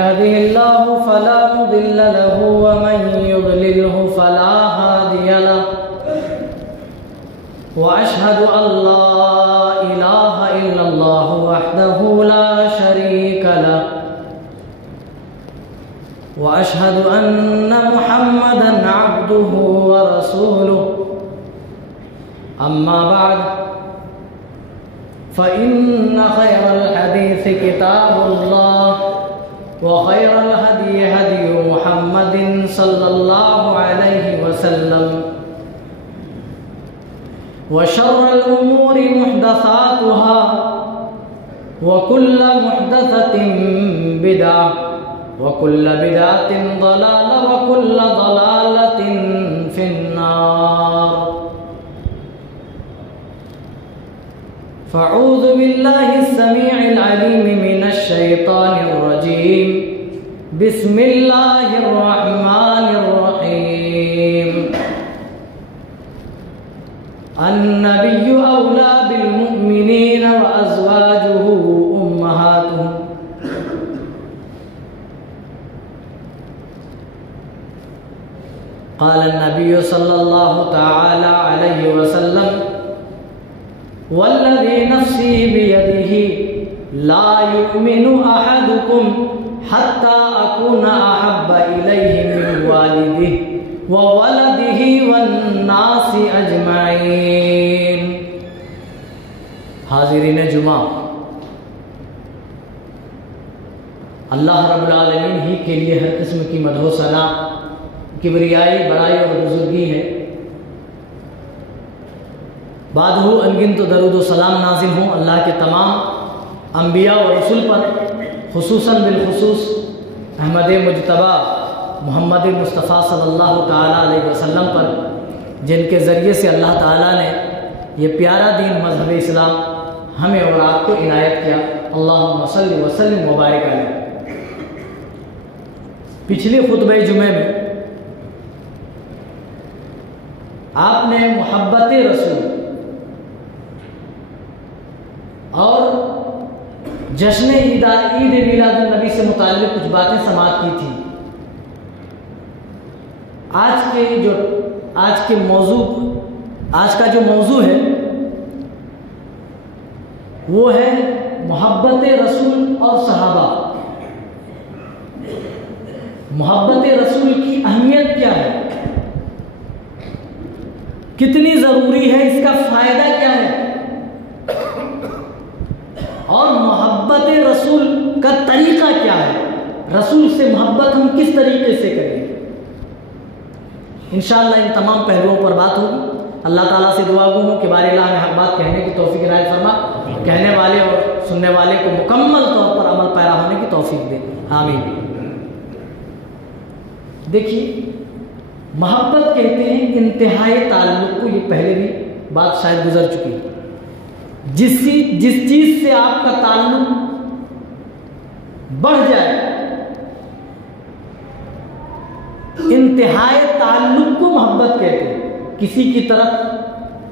يهده الله فلا مضل له ومن يضلله فلا هادي له وأشهد أن لا إله إلا الله وحده لا شريك له وأشهد أن محمدا عبده ورسوله أما بعد فإن خير الحديث كتاب الله وخير الهدي هدي محمد صلى الله عليه وسلم وشر الأمور محدثاتها وكل محدثة بدعة وكل بدعة ضلالة وكل ضلالة في النار فأعوذ بالله السميع العليم من الشيطان الرجيم بسم الله الرحمن الرحيم النبي أولى بالمؤمنين وأزواجه أمهاتهم قال النبي صلى الله تعالى عليه وسلم والذي نفسي بيده لا يؤمن أحدكم حتى أكون أحب إليه من والده وولده والناس أجمعين. حاضرین جمعہ، اللہ رب العالمین ہی کے لیے ہر قسم کی مدح و ثنا، کبریائی، بڑائی اور بزرگی ہے. بعد ہو انگن تو درود و سلام نازل ہوں اللہ کے تمام انبیاء و رسول پر، خصوصاً بالخصوص احمد مجتبیٰ محمد مصطفیٰ صلی اللہ تعالیٰ علیہ وسلم پر، جن کے ذریعے سے اللہ تعالیٰ نے یہ پیارا دین مذہب اسلام ہمیں اور آپ کو عنایت کیا. اللہم صلی وسلم مبارک علیہ. پچھلے خطبہ جمعہ میں آپ نے محبت رسول اور جشن عید میلاد النبی سے متعلق کچھ باتیں سماعت کی تھی. آج کا جو موضوع ہے وہ ہے محبت رسول اور صحابہ. محبت رسول کی اہمیت کیا ہے، کتنی ضروری ہے، اس کا فائدہ کیا ہے، اور محبت رسول کا طریقہ کیا ہے، رسول سے محبت ہم کس طریقے سے کریں. انشاءاللہ ان تمام پہلوؤں پر بات ہوگی. اللہ تعالیٰ سے دعا گو ہوں کہ بار الہ میں حق بات کہنے کی توفیق عنایت فرما، کہنے والے اور سننے والے کو مکمل طور پر عمل پیرا ہونے کی توفیق دے، آمین. دیکھیے، محبت کہتے ہیں انتہائی تعلق کو. یہ پہلے بھی بات شاید گزر چکی. جس چیز سے آپ کا تعلق بڑھ جائے، انتہائی تعلق کو محبت کہتے ہیں. کسی کی طرف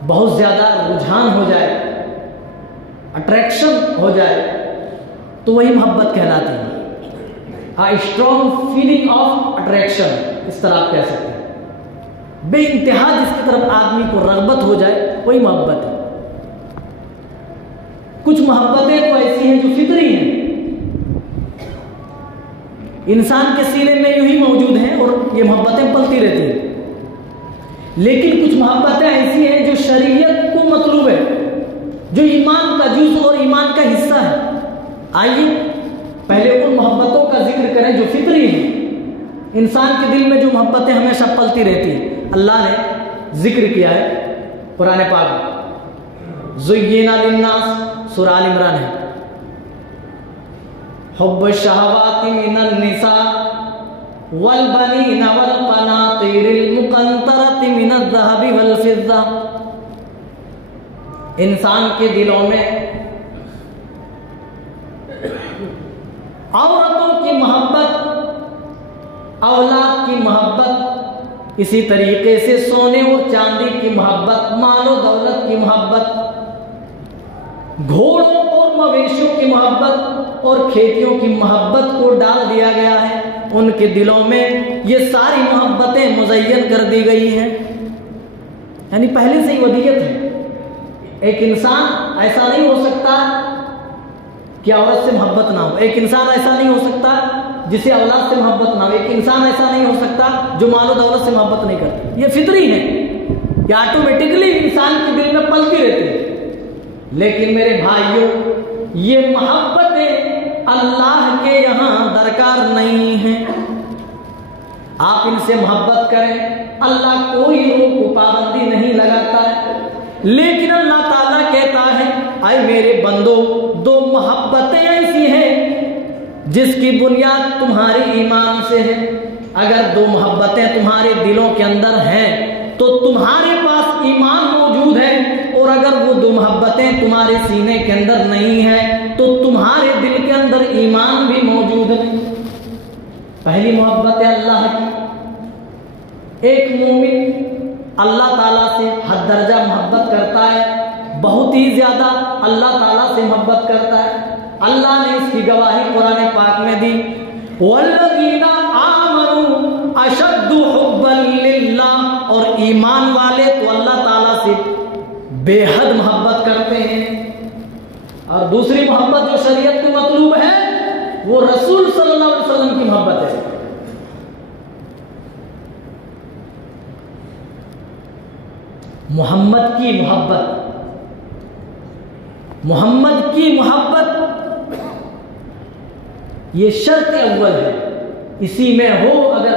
بہت زیادہ رجحان ہو جائے، اٹریکشن ہو جائے، تو وہی محبت کہلاتی ہے. اسٹرانگ فیلنگ آف اٹریکشن، اس طرح آپ کہہ سکتے ہیں. بے انتہا جس کی طرف آدمی کو رغبت ہو جائے وہی محبت ہے. کچھ محبتیں تو ایسی ہیں جو فطری ہیں، انسان کے سینے میں یوں ہی موجود ہیں اور یہ محبتیں پلتی رہتی ہیں. لیکن کچھ محبتیں ایسی ہیں جو شریعت کو مطلوب ہے، جو ایمان کا جزء اور ایمان کا حصہ ہے. آئیے پہلے ان محبتوں کا ذکر کریں جو فطری ہیں. انسان کے دل میں جو محبتیں ہمیشہ پلتی رہتی ہیں، اللہ نے ذکر کیا ہے قرآن پاک میں. زُيِّنَ لِلنَّاسِ سورہ آل عمران ہے. حب الشہوات من النساء والبنین والقناطیر المقنطرۃ من الذهب والفضہ. انسان کے دلوں میں عورتوں کی محبت، اولاد کی محبت، اسی طریقے سے سونے اور چاندی کی محبت، مال و دولت کی محبت، گھوڑوں اور مویشیوں کی محبت اور کھیتیوں کی محبت کو ڈال دیا گیا ہے، ان کے دلوں میں یہ ساری محبتیں مزین کر دی گئی ہیں۔ یعنی پہلے سے ہی ودیت ہے، ایک انسان ایسا نہیں ہو سکتا کہ عورت سے محبت نہ ہو، ایک انسان ایسا نہیں ہو سکتا جسے اولاد سے محبت نہ ہو، ایک انسان ایسا نہیں ہو سکتا جو مال و دولت سے محبت نہیں کرتا۔ یہ فطری ہے، یہ آٹومیٹکلی انسان کے دل میں پلتی رہتی ہے۔ لیکن میرے بھائیوں، یہ محبتیں اللہ کے یہاں درکار نہیں ہیں۔ آپ ان سے محبت کریں، اللہ کوئی روک و پابندی نہیں لگاتا ہے، لیکن اللہ تعالیٰ کہتا ہے اے میرے بندو، دو محبتیں ایسی ہیں جس کی بنیاد تمہاری ایمان سے ہے۔ اگر دو محبتیں تمہارے دلوں کے اندر ہیں تو تمہارے پاس ایمان موجود ہے، اور اگر وہ دو محبتیں تمہارے سینے کے اندر نہیں ہیں تو تمہارے دل کے اندر ایمان بھی موجود نہیں۔ پہلی محبت ہے اللہ کی۔ ایک مومن اللہ تعالیٰ سے حد درجہ محبت کرتا ہے، بہت ہی زیادہ اللہ تعالیٰ سے محبت کرتا ہے۔ اللہ نے اس کی گواہی قرآن پاک میں دی، وَالَّذِينَ آمَنُوا أَشَدُّ حُبًّا لِلَّهِ، اور ایمان والے تو اللہ تعالیٰ سے بے حد محبت کرتے ہیں۔ اور دوسری محبت جو شریعت کو مطلوب ہے وہ رسول صلی اللہ علیہ وسلم کی محبت ہے۔ محمد کی محبت، محمد کی محبت یہ شرط اول ہے، اسی میں ہو اگر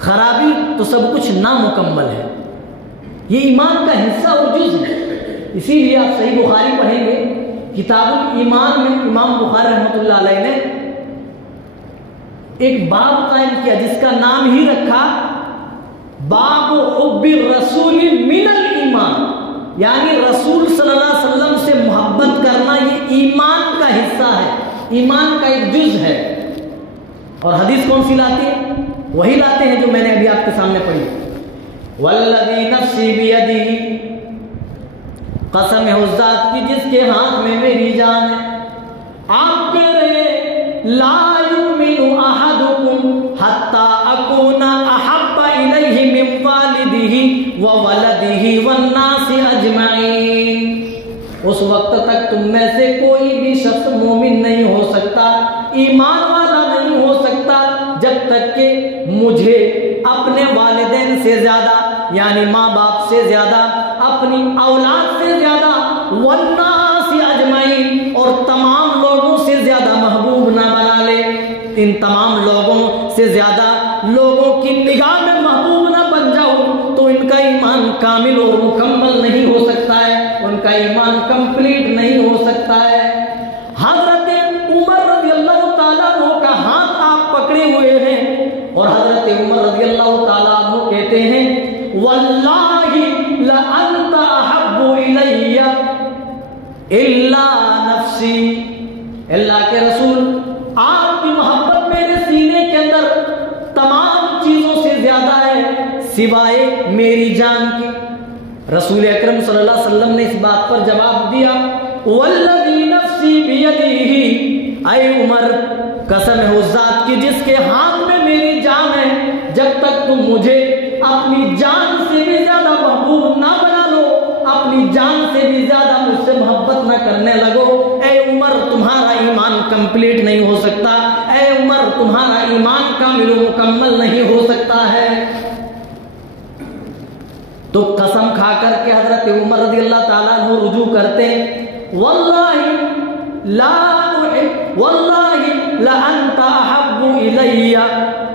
خرابی تو سب کچھ نامکمل ہے۔ یہ ایمان کا حصہ اور جز ہے۔ اسی لیے آپ صحیح بخاری پڑھیں گے، کتاب الایمان میں امام بخاری رحمۃ اللہ علیہ نے ایک باب قائم کیا جس کا نام ہی رکھا باب حب الرسول من الایمان، یعنی رسول صلی اللہ علیہ وسلم سے محبت کرنا یہ ایمان کا حصہ ہے، ایمان کا ایک جز ہے۔ اور حدیث کون سی لاتے ہیں؟ وہی لاتے ہیں جو میں نے ابھی آپ کے سامنے پڑھی، والذی نفسی بیدہ، قسم ہے اس ذات کی جس کے ہاتھ میں میری جان ہے۔ آپ کہہ رہے لا یؤمن احدکم حتی اکون احب الیہ من والدہ وولدہ والناس اجمعین، اس وقت تک تم میں سے کوئی بھی شخص مومن نہیں ہو سکتا، ایمان والا نہیں ہو سکتا جب تک کہ مجھے اپنے والدین سے زیادہ، یعنی ماں باپ سے زیادہ، اپنی اولاد سے زیادہ، والناس اجمعین، اور تمام لوگوں سے زیادہ محبوب نہ بنا لے۔ ان تمام لوگوں سے زیادہ لوگوں کی نگاہ میں محبوب نہ بن جاؤ تو ان کا ایمان کامل اور مکمل نہیں ہو سکتا ہے، ان کا ایمان کمپلیٹ نہیں ہو سکتا ہے۔ حضرت عمر رضی اللہ تعالیٰ عنہ کا ہاتھ آپ پکڑے ہوئے ہیں، اور حضرت عمر رضی اللہ تعالیٰ عنہ کہتے ہیں واللہ لأنت احب الی الا نفسی، اللہ کے رسول آپ کی محبت میرے سینے کے اندر تمام چیزوں سے زیادہ ہے سوائے میری جان کی۔ رسول اکرم صلی اللہ علیہ وسلم نے اس بات پر جواب دیا والذی نفسی بیدہ، اے عمر قسم ہے اس ذات کی جس کے ہاتھ میں میری جان ہے، جب تک تم مجھے اپنی جان سے بھی زیادہ محبوب نہ بنا لو، اپنی جان سے بھی زیادہ مجھ سے محبت نہ کرنے لگو، اے عمر تمہارا ایمان کمپلیٹ نہیں ہو سکتا، اے عمر تمہارا ایمان کامل و مکمل نہیں ہو سکتا ہے۔ تو قسم کھا کر کے حضرت عمر رضی اللہ تعالیٰ عنہ رجوع کرتے واللہ لا احب واللہ لانت احب الی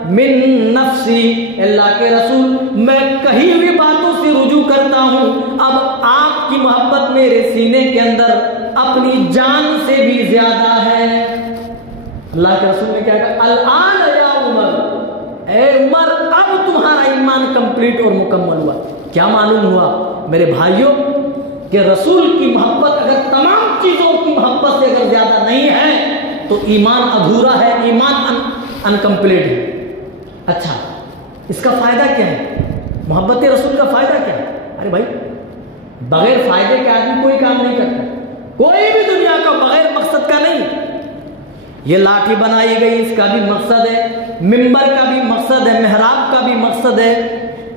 من نفسی، اللہ کے رسول میں کہی ہوئی باتوں سے رجوع کرتا ہوں، اب آپ کی محبت میرے سینے کے اندر اپنی جان سے بھی زیادہ ہے۔ اللہ کے رسول نے کیا کہا الآن یا عمر، اے عمر اب تمہارا ایمان کمپلیٹ اور مکمل ہوا۔ کیا معلوم ہوا میرے بھائیوں کہ رسول کی محبت اگر تمام چیزوں کی محبت سے اگر زیادہ نہیں ہے تو ایمان ادھورا ہے، ایمان انکمپلیٹ ہے۔ اچھا اس کا فائدہ کیا ہے؟ محبت رسول کا فائدہ کیا ہے؟ ارے بھائی بغیر فائدے کے آدمی کوئی کام نہیں کرتا، کوئی بھی دنیا کا بغیر مقصد کا نہیں. یہ لاٹھی بنائی گئی اس کا بھی مقصد ہے, ممبر کا بھی مقصد ہے, محراب کا بھی مقصد ہے,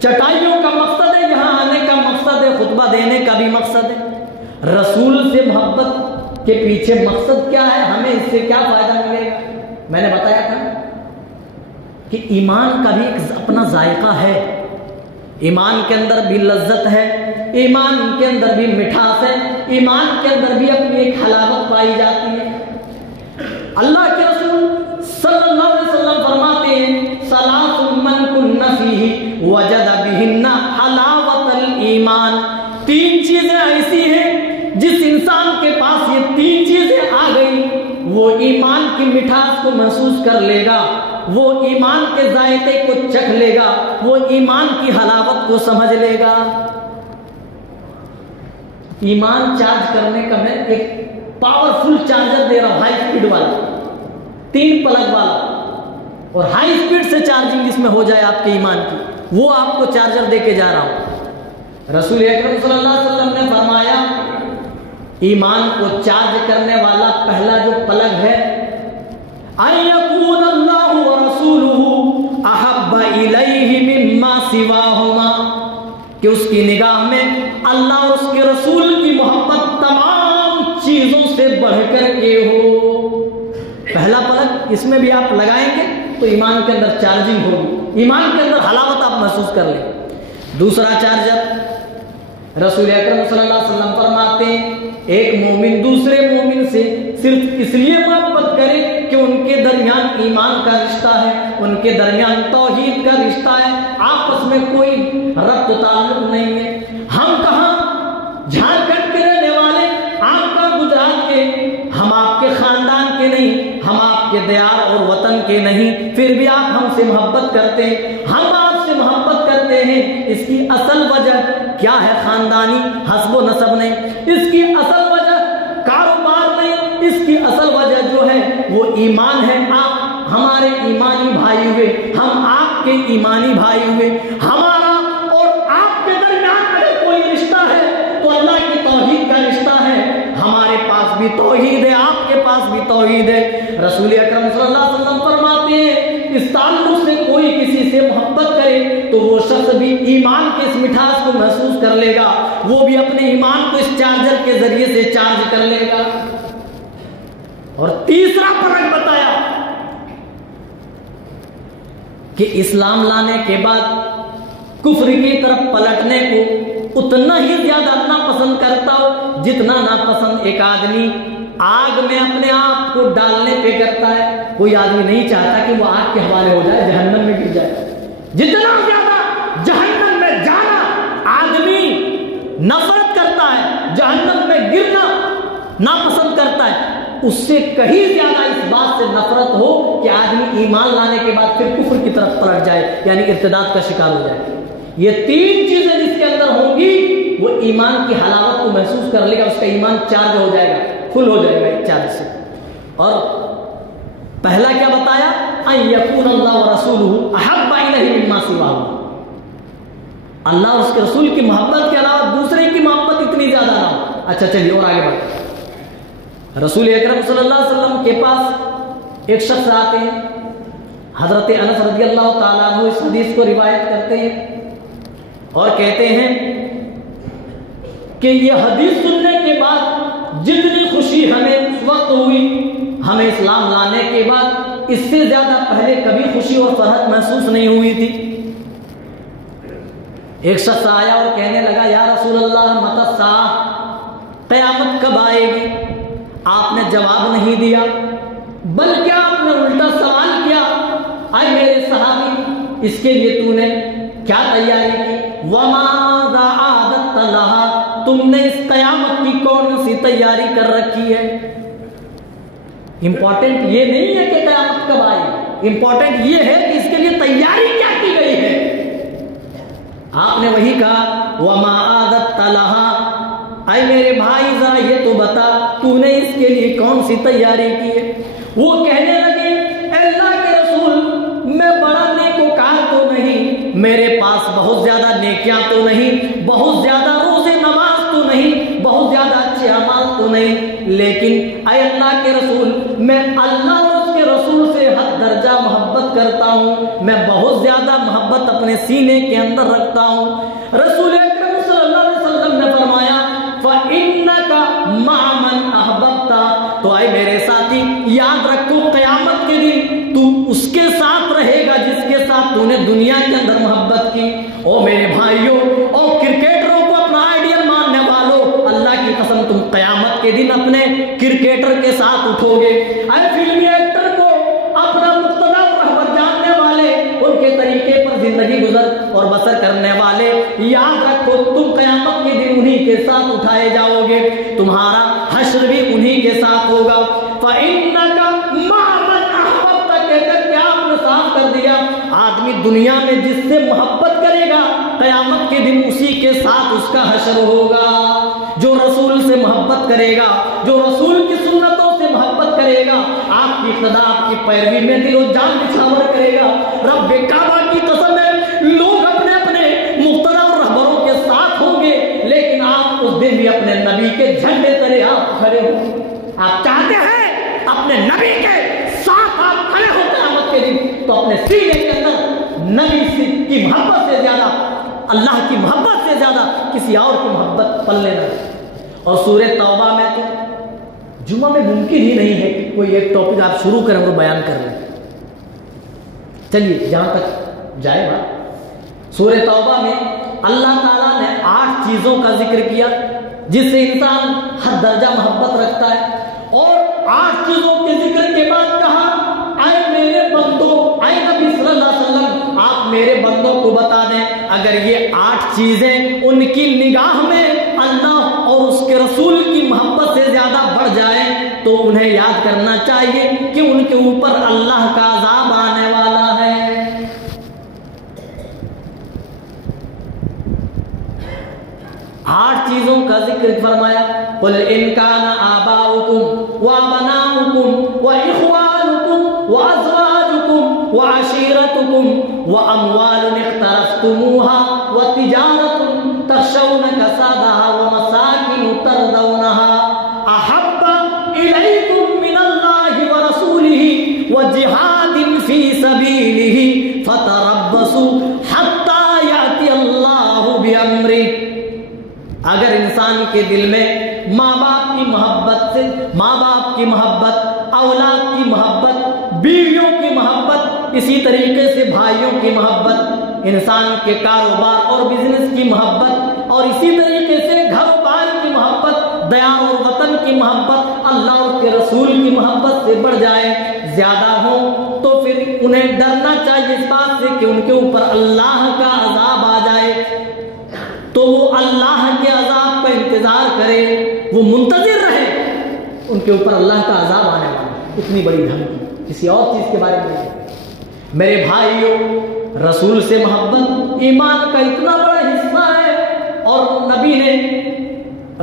چٹائیوں کا مقصد ہے, یہاں آنے کا مقصد ہے, خطبہ دینے کا بھی مقصد ہے. رسول سے محبت کے پیچھے مقصد کیا ہے, ہمیں اس سے کیا فائدہ ملے گا؟ میں نے بتایا تھا کہ ایمان کا بھی ایک اپنا ذائقہ ہے, ایمان کے اندر بھی لذت ہے, ایمان کے اندر بھی مٹھاس ہے, ایمان کے اندر بھی اپنی ایک حلاوت پائی جاتی ہے. اللہ کے رسول صلی اللہ علیہ وسلم فرماتے ہیں ثلاث من کن فیہ وجد بہن حلاوت الایمان. 3 چیزیں ایسی ہیں جس انسان کے پاس یہ 3 چیزیں آ گئی وہ ایمان کی مٹھاس کو محسوس کر لے گا, وہ ایمان کے ذائقے کو چکھ لے گا, وہ ایمان کی حلاوت کو سمجھ لے گا. ایمان چارج کرنے کا میں ایک پاورفل چارجر دے رہا ہوں, ہائی سپیڈ والا, 3 پلگ والا, اور ہائی سپیڈ سے چارجنگ اس میں ہو جائے آپ کے ایمان کی, وہ آپ کو چارجر دے کے جا رہا ہوں. رسول اکرم صلی اللہ علیہ وسلم نے فرمایا ایمان کو چارج کرنے والا پہلا جو پلگ ہے ان یکون اللہ ورسولہ احب الیہ مما سواہما, کہ اس کی نگاہ میں اللہ اور اس کے رسول کی محبت تمام چیزوں سے بڑھ کر کے ہو. پہلا پلگ اس میں بھی آپ لگائیں گے تو ایمان کے اندر چارجنگ ہوگی, ایمان کے اندر حلاوت آپ محسوس کر لیں. دوسرا چارجر رسول اکرم صلی اللہ علیہ وسلم فرماتے ہیں ایک مومن دوسرے مومن سے صرف اس لیے محبت کرے کہ ان کے درمیان ایمان کا رشتہ ہے, ان کے درمیان توحید کا رشتہ ہے, آپس میں کوئی ربط تعلق نہیں ہے. ہم کہاں جھارکھنڈ کے رہنے والے, آپ کا گجرات کے, ہم آپ کے خاندان کے نہیں, ہم آپ کے دیار اور وطن کے نہیں, پھر بھی آپ ہم سے محبت کرتے ہیں, ہم آپ سے محبت کرتے ہیں. اس کی اصل وجہ کیا ہے؟ خاندانی حسب و نسب نہیں, اس کی اصل وجہ کاروبار نہیں, اس کی اصل وجہ جو ہے وہ ایمان ہے. آپ ہمارے ایمانی بھائی ہوئے, ہم آپ کے ایمانی بھائی ہوئے. ہمارا اور آپ کے درمیان اگر کوئی رشتہ ہے تو اللہ کی توحید کا رشتہ ہے. ہمارے پاس بھی توحید ہے, آپ کے پاس بھی توحید ہے. رسول اکرم صلی اللہ علیہ وسلم فرماتے ہیں اس تعلق سے کوئی کسی سے محبت کرے تو وہ شخص بھی ایمان کے اس مٹھاس کو محسوس کر لے گا, وہ بھی اپنے ایمان کو اس چارجر کے ذریعے سے چارج کر لے گا. اور تیسرا فرق بتایا کہ اسلام لانے کے بعد کفر کی طرف پلٹنے کو اتنا ہی زیادہ ناپسند کرتا ہو جتنا ناپسند ایک آدمی آگ میں اپنے آپ کو ڈالنے پہ کرتا ہے. کوئی آدمی نہیں چاہتا کہ وہ آگ کے حوالے ہو جائے, جہنم میں گر جائے. جتنا زیادہ جہنم میں جانا آدمی نفرت کرتا ہے, جہنم میں گرنا ناپسند کرتا ہے, اس سے کہیں زیادہ اس بات سے نفرت ہو کہ آدمی ایمان لانے کے بعد پھر کفر کی طرف پلٹ جائے, یعنی ارتداد کا شکار ہو جائے. یہ 3 چیزیں جس کے اندر ہوں گی وہ ایمان کی حلاوت کو محسوس کر لے گا, اس کا ایمان چارج ہو جائے گا, فل ہو جائے گا ایک چارج سے. اور پہلا کیا بتایا؟ ان یکون اللہ ورسولہ احب الیہ مما سواہما, اللہ اور اس کے رسول کی محبت کے علاوہ دوسرے کی محبت اتنی زیادہ نہ ہو. اچھا چلیے اور آگے بڑھتے ہیں. رسول اکرم صلی اللہ علیہ وسلم کے پاس ایک شخص آتے ہیں, حضرت انس رضی اللہ تعالیٰ عنہ اس حدیث کو روایت کرتے ہیں اور کہتے ہیں کہ یہ حدیث سننے کے بعد جتنی خوشی ہمیں اس وقت ہوئی, ہمیں اسلام لانے کے بعد اس سے زیادہ پہلے کبھی خوشی اور فرحت محسوس نہیں ہوئی تھی. ایک شخص آیا اور کہنے لگا یا رسول اللہ متی الساعہ, قیامت کب آئے گی؟ آپ نے جواب نہیں دیا بلکہ آپ نے الٹا سوال کیا, اے میرے صحابی اس کے لیے تو نے کیا تیاری کی؟ وَمَاذَا عَادَتَ لَهَا, تم نے اس قیامت کی کون سی تیاری کر رکھی ہے؟ امپورٹنٹ یہ نہیں ہے کہ قیامت کب آئے, امپورٹنٹ یہ ہے کہ اس کے لیے تیاری کیا کی گئی ہے. آپ نے وہی کہا وَمَا عَادَتَ لَهَا, اے میرے بھائی ذرا یہ تو بتا تو نے اس کے لیے کون سی تیاری کی ہے؟ وہ کہنے لگے اے اللہ کے رسول میں بڑا نیکوکار تو نہیں, میرے پاس بہت زیادہ نیکیاں تو نہیں, بہت زیادہ روزے نماز تو نہیں, بہت زیادہ اچھے اعمال تو نہیں, میں اللہ اور اس کے رسول سے حد درجہ محبت کرتا ہوں، میں بہت زیادہ محبت اپنے سینے کے اندر رکھتا ہوں۔ رسول اکرم صلی اللہ علیہ وسلم نے فرمایا فَإِنَّكَ مَعَ مَنْ أَحْبَبْتَ، تو آئے میرے ساتھی یاد رکھو قیامت کے دن تو اس کے ساتھ رہے گا جس کے ساتھ تو نے دنیا کے اندر محبت کی۔ او میرے بھائیوں، او کرکٹروں کو اپنا آئیڈیل ماننے والوں، اللہ کی قسم تم قیامت کے دن اپنے کرکٹر کے ساتھ اٹھو گے۔ اے فلمی ایکٹر کو اپنا مقتدی رہبر جاننے والے، ان کے طریقے پر زندگی گزر اور بسر کرنے والے، یاد رکھو تم قیامت کے دن انہی کے ساتھ اٹھائے جاؤ گے، تمہارا حشر بھی انہی کے ساتھ ہوگا۔ فَإِنَّكَ مَعَ مَنْ أَحْبَبْتَ، کہہ کر کے آپ نے صاف کر دیا آدمی دنیا میں جس سے محبت کرے گا قیامت کے دن اسی کے ساتھ اس کا حشر ہوگا۔ جو رسول سے محبت کرے گا، جو رسول کی سنتوں سے محبت کرے گا، آپ کی اقتداء آپ کی پیروی میں دل و جان نچھاور کرے گا، رب کعبہ کی قسم ہے لوگ اپنے اپنے مقتدی اور رہبروں کے ساتھ ہوں گے، لیکن آپ اس دن بھی اپنے نبی کے جھنڈے تلے آپ کھڑے ہوں گے۔ آپ چاہتے ہیں اپنے نبی کے ساتھ آپ کھڑے ہو قیامت کے دن، تو اپنے سینے کے اندر نبی کی محبت سے زیادہ، اللہ کی محبت سے زیادہ کسی اور کی محبت پل لینا۔ اور سورہ توبہ میں تو جمعہ میں ممکن ہی نہیں ہے کہ کوئی ایک ٹاپک آپ شروع کریں اور بیان کر لیں۔ چلیے جہاں تک جائے بات، سورہ توبہ میں اللہ تعالیٰ نے 8 چیزوں کا ذکر کیا جس سے انسان حد درجہ محبت رکھتا ہے، اور 8 چیزوں کے ذکر کے بعد کہا اے میرے بندوں، اے نبی صلی اللہ علیہ وسلم آپ میرے بندوں کو بتا دیں اگر یہ 8 چیزیں ان کی نگاہ میں اللہ اور اس کے رسول کی محبت سے زیادہ بڑھ جائیں تو انہیں یاد کرنا چاہیے کہ ان کے اوپر اللہ کا عذاب آنے والا ہے۔ 8 چیزوں کا ذکر فرمایا، قُلْ إِنْ كَانَ آبَاؤُكُمْ وَأَبْنَاؤُكُمْ وَإِخْوَانُكُمْ وَأَزْوَاجُكُمْ وَعَشِيرَتُكُمْ وَأَمْوَالٌ اقْتَرَفْتُمُوهَا وَتِجَارَةٌ تَخْشَوْنَ كَسَادَهَا وَمَسَاكِنُ تَرْضَوْنَهَا أَحَبَّ إِلَيْكُمْ مِنَ اللَّهِ وَرَسُولِهِ وَجِهَادٍ فِي سَبِيلِهِ فَتَرَبَّصُوا حَتَّى يَأْتِيَ اللَّهُ بِأَمْرِهِ۔ اگر انسان کے دل میں ماں باپ کی محبت سے، ماں باپ کی محبت، اولاد کی محبت، بیویوں کی محبت، اسی طریقے سے بھائیوں کی محبت، انسان کے کاروبار اور بزنس کی محبت، اور اسی طریقے سے گھر و بار کی محبت، دیار اور وطن کی محبت، اللہ اور کے رسول کی محبت سے بڑھ جائے، زیادہ ہو، تو پھر انہیں ڈرنا چاہیے اس بات سے کہ ان کے اوپر اللہ کا عذاب آ جائے، تو وہ اللہ کے عذاب کا انتظار کرے، وہ منتظر رہے، ان کے اوپر اللہ کا عذاب آنے والا ہے۔ اتنی بڑی دھمکی کسی اور چیز کے بارے میں نہیں۔ میرے بھائیوں، رسول سے محبت ایمان کا اتنا بڑا حصہ ہے، اور نبی نے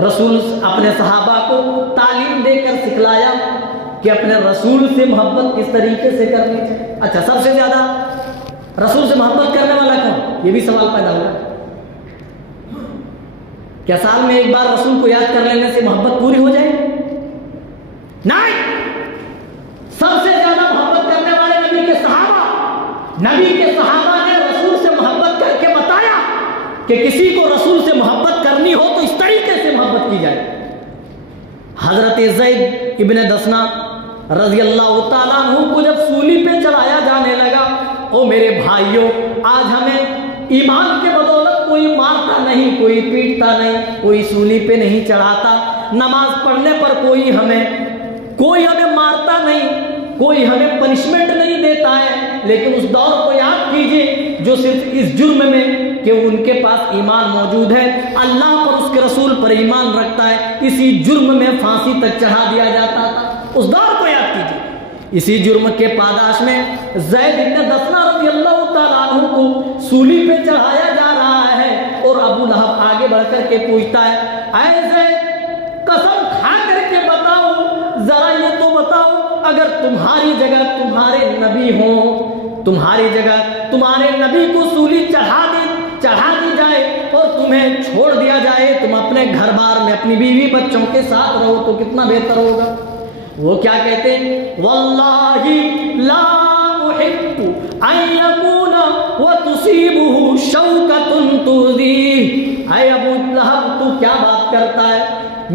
رسول اپنے صحابہ کو تعلیم دے کر سکھلایا کہ اپنے رسول سے محبت کس طریقے سے کرنی چاہیے۔ اچھا، سب سے زیادہ رسول سے محبت کرنے والا کون؟ یہ بھی سوال پیدا ہوا۔ کیا سال میں ایک بار رسول کو یاد کر لینے سے محبت پوری ہو جائے؟ نہیں، سب سے زیادہ محبت کرنے والے نبی کے صحابہ، نبی کے صحابہ نے رسول سے محبت کر کے بتایا کہ کسی کو رسول سے محبت کرنی ہو تو اس طریقے سے محبت کی جائے۔ حضرت زید ابن دسنا رضی اللہ تعالیٰ عنہ کو جب سولی پہ چڑھایا جانے لگا، او میرے بھائیوں، آج ہمیں ایمان کے بدولت کوئی مارتا نہیں، کوئی پیٹتا نہیں، کوئی سولی پہ نہیں چڑھاتا، نماز پڑھنے پر کوئی ہمیں مارتا نہیں، کوئی ہمیں پنشمنٹ نہیں دیتا ہے، لیکن اس دور کو یاد کیجئے جو صرف اس جرم میں کہ ان کے پاس ایمان موجود ہے، اللہ پر اس کے رسول پر ایمان رکھتا ہے، اسی جرم میں پھانسی تک چڑھا دیا جاتا تھا۔ اس دور کو یاد کیجئے، اسی جرم کے پاداش میں زید بن دسنا رضی اللہ تعالیٰ عنہ کو سولی پہ چڑھایا جا رہا ہے، اور ابو لہب آگے بڑھ کر کے پوچھتا ہے، اے زید، قسم کھا کر کے بتاؤ، ذرا یہ تو بتاؤ، اگر تمہاری جگہ تمہارے نبی ہوں، تمہاری جگہ تمہارے نبی کو سولی چڑھا دی جائے اور تمہیں چھوڑ دیا جائے، تم اپنے گھر بار میں اپنی بیوی بچوں کے ساتھ رہو تو کتنا بہتر ہوگا۔ وہ کیا کہتے ہیں؟ واللہ لا احب ان یکون وتصیبہ شوکۃ تؤذیہ۔ اے ابو لہب تو کیا بات کرتا ہے،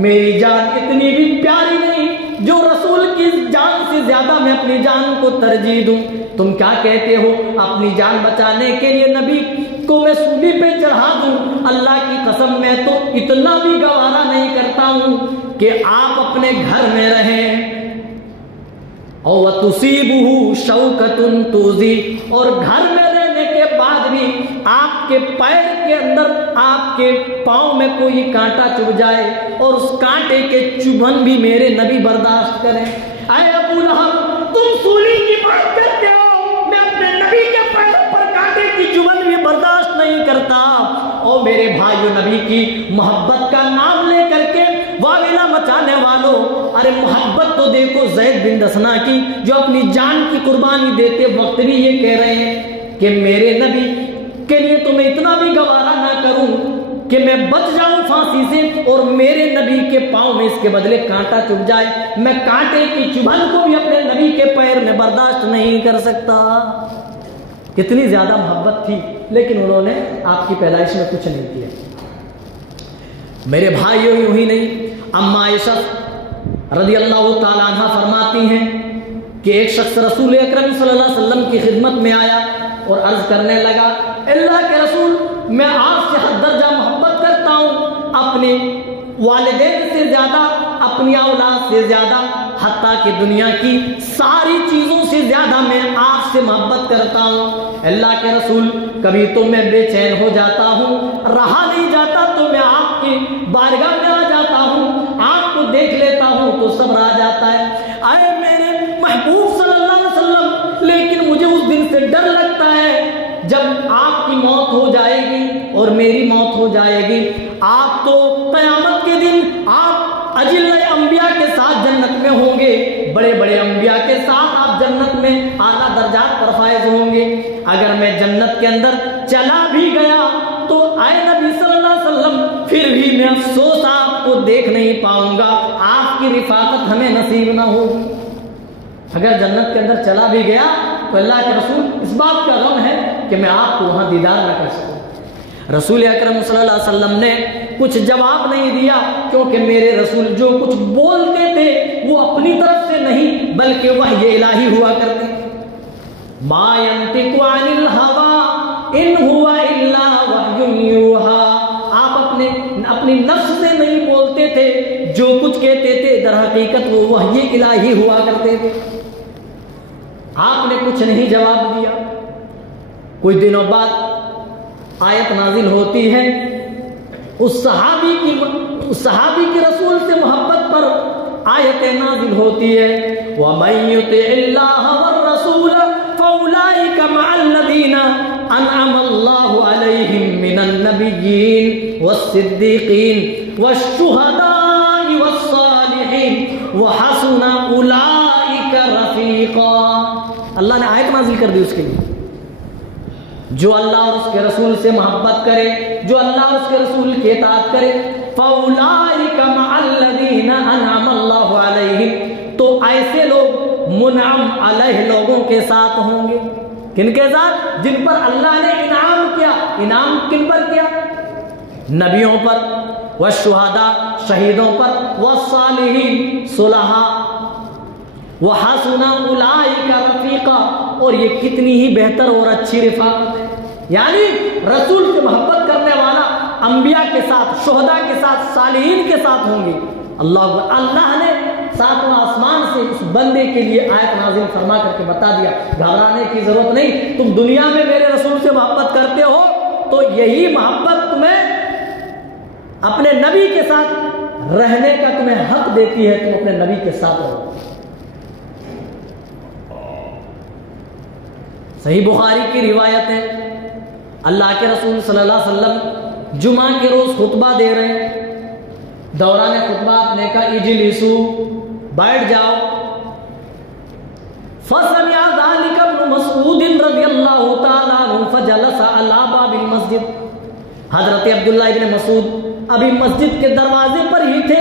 میری جان اتنی بھی پیاری نہیں جو رسول کی جان سے زیادہ میں اپنی جان کو ترجیح دوں۔ تم کیا کہتے ہو اپنی جان بچانے کے لیے نبی کو میں سولی پہ چڑھا دوں؟ اللہ کی قسم میں تو اتنا بھی گوارا نہیں کرتا ہوں کہ آپ اپنے گھر میں رہیں اور وتصیبہ شوکۃ تؤذیہ، اور گھر میں رہنے کے بعد بھی آپ کے پیر کے اندر آپ کے پاؤں میں کوئی کانٹا چبھ جائے اور اس کانٹے کے چبھن بھی میرے نبی برداشت کریں۔ اے ابو لہب تم سولی کی بات کرتے ہو، میں اپنے نبی کے پیر پر کانٹے کی چبھن بھی برداشت نہیں کرتا۔ اور میرے بھائیو، نبی کی محبت کا نام لے کر کے واویلا مچانے والوں، ارے محبت تو دیکھو زید بن دسنا کی، جو اپنی جان کی قربانی دیتے وقت بھی یہ کہہ رہے ہیں کہ میرے نبی کے لیے تو میں اتنا بھی گوارا نہ کروں کہ میں بچ جاؤں پھانسی سے اور میرے نبی کے پاؤں میں اس کے بدلے کانٹا چبھ جائے، میں کانٹے کی چبھن کو بھی اپنے نبی کے پیر میں برداشت نہیں کر سکتا۔ کتنی زیادہ محبت تھی، لیکن انہوں نے آپ کی پیدائش میں کچھ نہیں کیا۔ میرے بھائیوں، یوں ہی نہیں، اما عائشہ رضی اللہ تعالیٰ عنہ فرماتی ہیں کہ ایک شخص رسول اکرم صلی اللہ علیہ وسلم کی خدمت میں آیا اور عرض کرنے لگا، اللہ کے رسول، میں آپ سے حد درجہ محبت کرتا ہوں، اپنے والدین سے زیادہ، اپنی اولاد سے زیادہ، حتیٰ کہ دنیا کی ساری چیزوں سے زیادہ میں آپ سے محبت کرتا ہوں۔ اللہ کے رسول، کبھی تو میں بے چین ہو جاتا ہوں، رہا نہیں جاتا تو میں آپ کی بارگاہ میں آ جاتا ہوں، آپ کو دیکھ لیتا ہوں تو صبر آ جاتا ہے۔ اے میرے محبوب صلی اللہ علیہ وسلم، لیکن مجھے اس دن سے ڈر لگتا ہے جب آپ کی موت ہو جائے گی اور میری موت ہو جائے گی۔ آپ تو قیامت کے دن آپ اجل انبیاء کے ساتھ جنت میں ہوں گے، بڑے بڑے انبیاء کے ساتھ آپ جنت میں اعلیٰ درجات پر فائز ہوں گے۔ اگر میں جنت کے اندر چلا بھی گیا تو اے نبی صلی اللہ علیہ وسلم، پھر بھی میں افسوس آپ کو دیکھ نہیں پاؤں گا، آپ کی رفاقت ہمیں نصیب نہ ہوگی۔ اگر جنت کے اندر چلا بھی گیا تو اللہ کے رسول، اس بات کا غم ہے کہ میں آپ کو وہاں دیدار نہ کر سکوں۔ رسول اکرم صلی اللہ علیہ وسلم نے کچھ جواب نہیں دیا، کیونکہ میرے رسول جو کچھ بولتے تھے وہ اپنی طرف سے نہیں بلکہ وحی الہی ہوا کرتے۔ ما ينطق عن الهوى ان هو الا وحی یوحى، آپ اپنی نفس سے نہیں بولتے تھے، جو کچھ کہتے تھے در حقیقت وہ وحی الہی ہوا کرتے تھے۔ آپ نے کچھ نہیں جواب دیا۔ کچھ دنوں بعد آیت نازل ہوتی ہے، اس صحابی کی رسول سے محبت پر آیت نازل ہوتی ہے، وَمَن يُطِعِ اللَّهَ وَالرَّسُولَ فَأُولَٰئِكَ مَعَ الَّذِينَ أَنْعَمَ اللَّهُ عَلَيْهِم مِّنَ النَّبِيِّينَ وَالصِّدِّيقِينَ وَالشُّهَدَاءِ وَالصَّالِحِينَ وَحَسُنَ أُولَٰئِكَ رَفِيقًا۔ اللہ نے آیت نازل کر دی اس کے لیے، جو اللہ اور اس کے رسول سے محبت کرے، جو اللہ اور اس کے رسول کی اطاعت کرے، فَأُولَٰئِكَ مَعَ الَّذِينَ أَنْعَمَ اللَّهُ عَلَيْهِمْ، تو ایسے لوگ منعم علیہ لوگوں کے ساتھ ہوں گے۔ کن کے ساتھ؟ جن پر اللہ نے انعام کیا۔ انعام کن پر کیا؟ نبیوں پر، والشہداء شہیدوں پر، والصالحین صلحاء، وحسن اولئک رفیقا، اور یہ کتنی ہی بہتر اور اچھی رفاقت ہے۔ یعنی رسول سے محبت کرنے والا انبیاء کے ساتھ، شہداء کے ساتھ، صالحین کے ساتھ ہوں گے۔ اللہ نے ساتواں آسمان سے اس بندے کے لیے آیت نازل فرما کر کے بتا دیا، گھبرانے کی ضرورت نہیں، تم دنیا میں میرے رسول سے محبت کرتے ہو تو یہی محبت تمہیں اپنے نبی کے ساتھ رہنے کا تمہیں حق دیتی ہے، تم اپنے نبی کے ساتھ رہو۔ صحیح بخاری کی روایت ہے، اللہ کے رسول صلی اللہ علیہ وسلم جمعہ کے روز خطبہ دے رہے ہیں، دوران خطبہ آپ نے کہا اجلسو، بیٹھ جاؤ۔ فسمع ذلك ابن مسعود رضی اللہ تعالیٰ عنہ فجلس علی باب المسجد، حضرت عبداللہ ابن مسعود ابھی مسجد کے دروازے پر ہی تھے،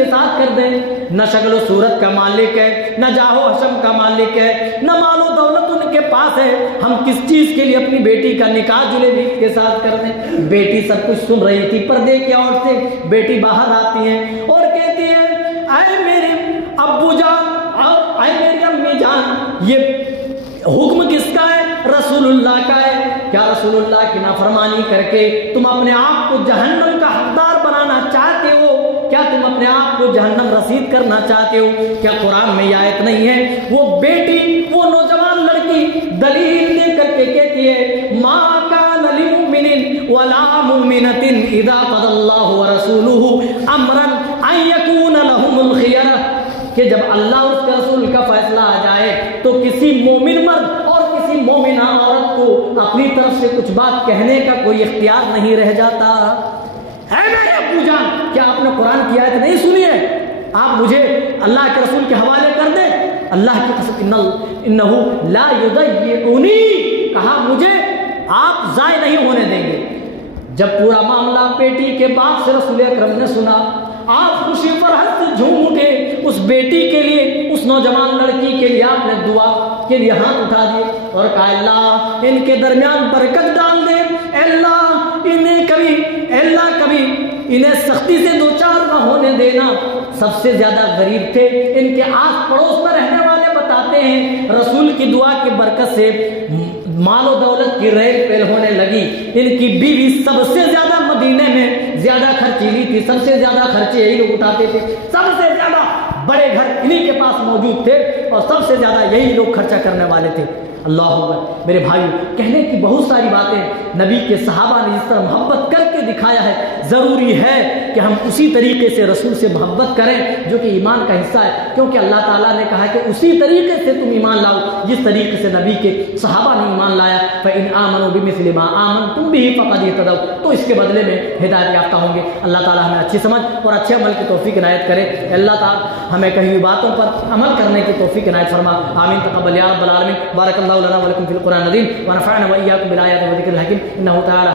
کے ساتھ کر دیں. نہ شکل و صورت کا مالک ہے، نہ جاہ و حشم کا مالک ہے، نہ مال و دولت ان کے پاس ہے. ہم کس چیز کے لیے اپنی بیٹی کا نکاح جلیبی کے ساتھ کر دیں؟ بیٹی سب کچھ سن رہی تھی، پردے کی اور سے بیٹی باہر آتی ہے اور کہتی ہے اے میرے ابو جان اور اے میری امی جان، یہ حکم کس کا ہے؟ رسول اللہ کا ہے. کیا رسول اللہ کی نافرمانی کر کے تم اپنے آپ کو جہنم کا حقدار بنانا چاہتے ہو؟ کیا تم اپنے آپ کو جہنم رسید کرنا چاہتے ہو؟ کیا قرآن میں یہ آیت نہیں ہے؟ وہ بیٹی، وہ نوجوان لڑکی دلیل دے کر کے کہتی ہے ما کان للمؤمن ولا مؤمنۃ اذا قضى الله ورسوله امرا ان يكون لهم الخيرہ، کہ جب اللہ اور اس کے رسول کا فیصلہ آ جائے تو کسی مومن مرد اور کسی مومنہ عورت کو اپنی طرف سے کچھ بات کہنے کا کوئی اختیار نہیں رہ جاتا. اے میرے ابو جان، کیا آپ نے قرآن کی آیت نہیں سنی ہے؟ آپ مجھے اللہ کے رسول کے حوالے کر دیں. اللہ کی قسم انہ لا یضیعنی، کہا مجھے آپ ضائع نہیں ہونے دیں گے. جب پورا معاملہ بیٹی کے باپ سے رسول اکرم نے سنا، آپ خوشی فرحت سے جھوم اٹھے. اس بیٹی کے لیے، اس نوجوان لڑکی کے لیے آپ نے دعا کے لیے ہاتھ اٹھا دیے اور کہا اللہ ان کے درمیان برکت ڈال دے. اللہ انہیں کبھی انہیں سختی سے دو چار نہ ہونے دینا. سب سے زیادہ غریب تھے، ان کے آس پڑوس میں رہنے والے بتاتے ہیں رسول کی دعا کی برکت سے مال و دولت کی ریل پیل ہونے لگی. ان کی بیوی سب سے زیادہ مدینے میں زیادہ خرچیلی تھی، سب سے زیادہ خرچے یہی لوگ اٹھاتے تھے، سب سے زیادہ بڑے گھر انہی کے پاس موجود تھے اور سب سے زیادہ یہی لوگ خرچہ کرنے والے تھے. اللہ اکبر. میرے بھائیو، کہنے کی بہت ساری باتیں نبی کے صحابہ نے جس طرح محبت کر کے دکھایا ہے، ضروری ہے کہ ہم اسی طریقے سے رسول سے محبت کریں جو کہ ایمان کا حصہ ہے. کیونکہ اللہ تعالیٰ نے کہا کہ اسی طریقے سے تم ایمان لاؤ جس طریقے سے نبی کے صحابہ نے ایمان لایا. فَإِنْ آمَنُوا بِمِثْلِ مَا آمَنْتُمْ بِهِ فَقَدِ اهْتَدَوْا، تو اس کے بدلے میں ہدایت یافتہ ہوں گے. اللہ تعالیٰ ہمیں اچھی سمجھ اور اچھے عمل کی توفیق عنایت کرے. اللہ تعالیٰ ہمیں کہی ہوئی باتوں پر عمل کرنے کی توفیق عنایت فرما. آمین. تقبل یا رب العالمین. بارک اللہ لنا ولکم فی القرآن العظیم ونفعنا وإياكم بالآیات والذکر الحکیم. انہ تعالی